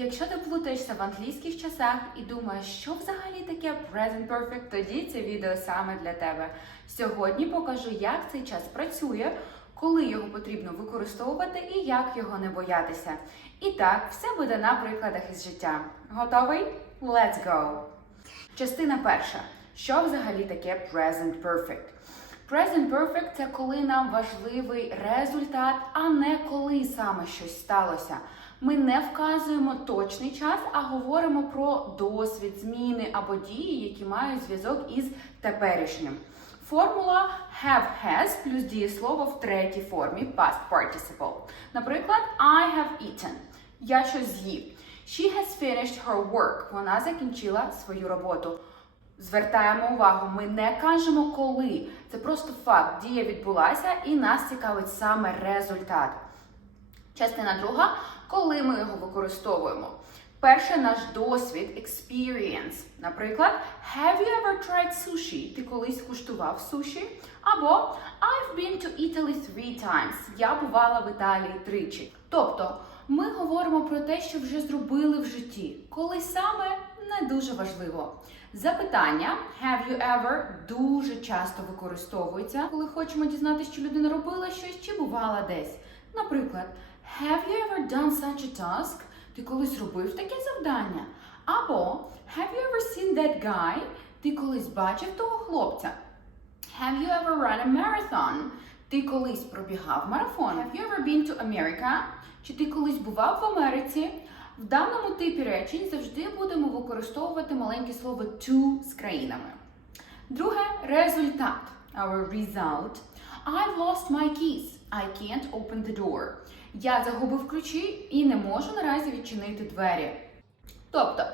Якщо ти плутаєшся в англійських часах і думаєш, що взагалі таке present perfect, тоді це відео саме для тебе. Сьогодні покажу, як цей час працює, коли його потрібно використовувати і як його не боятися. І так, все буде на прикладах із життя. Готовий? Let's go! Частина перша. Що взагалі таке present perfect? Present perfect це коли нам важливий результат, а не коли саме щось сталося. Ми не вказуємо точний час, а говоримо про досвід, зміни або дії, які мають зв'язок із теперішнім. Формула have has плюс дієслово в третій формі past participle. Наприклад, I have eaten. Я щось з'їв. She has finished her work. Вона закінчила свою роботу. Звертаємо увагу, ми не кажемо коли. Це просто факт. Дія відбулася і нас цікавить саме результат. Частина друга, коли ми його використовуємо. Перше наш досвід, experience. Наприклад, Have you ever tried sushi? Ти колись куштував суші? Або I've been to Italy three times. Я бувала в Італії тричі. Тобто, ми говоримо про те, що вже зробили в житті. Коли саме не дуже важливо. Запитання have you ever дуже часто використовується, коли хочемо дізнатися, що людина робила щось чи бувала десь. Наприклад, Have you ever done such a task? Ти колись робив таке завдання? Або Have you ever seen that guy? Ти колись бачив того хлопця? Have you ever run a marathon? Ти колись пробігав марафон? Have you ever been to America? Чи ти колись бував в Америці? В даному типі речень завжди будемо використовувати маленьке слово to з країнами. Друге результат. Our result. I've lost my keys. I can't open the door. Я загубив ключі і не можу наразі відчинити двері. Тобто,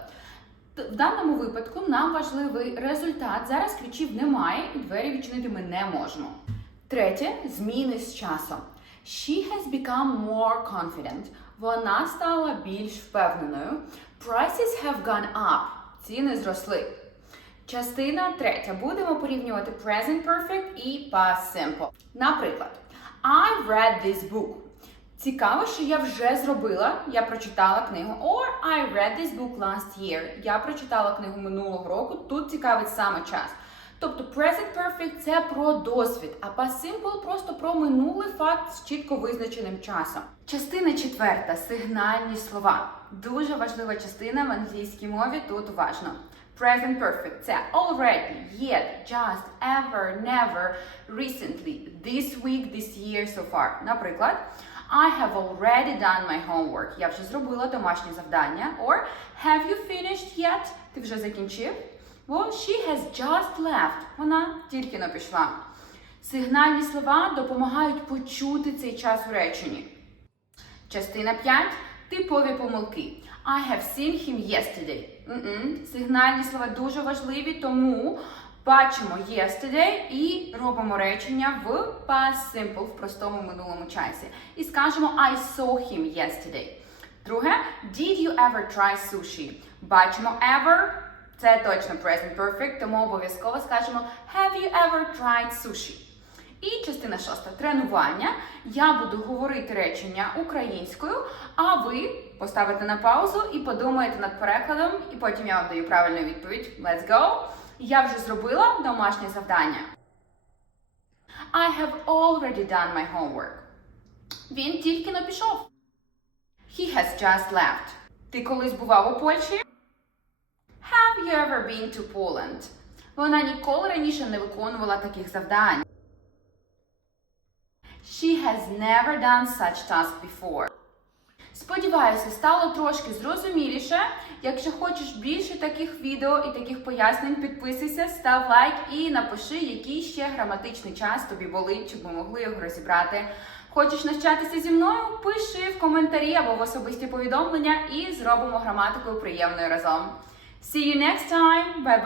в даному випадку нам важливий результат. Зараз ключів немає і двері відчинити ми не можемо. Третє зміни з часом. She has become more confident. Вона стала більш впевненою. Prices have gone up. Ціни зросли. Частина третя. Будемо порівнювати present perfect і past simple. Наприклад, I've read this book. Цікаво, що я вже зробила. Я прочитала книгу. Or I read this book last year. Я прочитала книгу минулого року. Тут цікавить саме час. Тобто present perfect це про досвід, а past simple просто про минулий факт з чітко визначеним часом. Частина четверта сигнальні слова. Дуже важлива частина в англійській мові. Тут уважно. Present perfect це already, yet, just, ever, never, recently, this week, this year, so far. Наприклад, I have already done my homework. Я вже зробила домашнє завдання. Or have you finished yet? Ти вже закінчив? Бо she has just left. Вона тільки не пішла. Сигнальні слова допомагають почути цей час у реченні. Частина 5. Типові помилки. I have seen him yesterday. М-м. Сигнальні слова дуже важливі, тому бачимо yesterday і робимо речення в past simple в простому минулому часі. І скажемо I saw him yesterday. Друге, did you ever try sushi? Бачимо ever. Це точно present perfect, тому обов'язково скажемо Have you ever tried sushi? І частина шоста тренування. Я буду говорити речення українською, а ви поставите на паузу і подумаєте над перекладом, і потім я вам даю правильну відповідь. Let's go! Я вже зробила домашнє завдання. I have already done my homework. Він тільки не пішов. He has just left. Ти колись бував у Польщі? Have you ever been to Poland? Вона ніколи раніше не виконувала таких завдань. She has never done such task before. Сподіваюся, стало трошки зрозуміліше. Якщо хочеш більше таких відео і таких пояснень, підписуйся, став лайк і напиши, який ще граматичний час тобі болить, щоб ми могли його розібрати. Хочеш навчатися зі мною? Пиши в коментарі або в особисті повідомлення і зробимо граматикою приємною разом. See you next time. Bye-bye.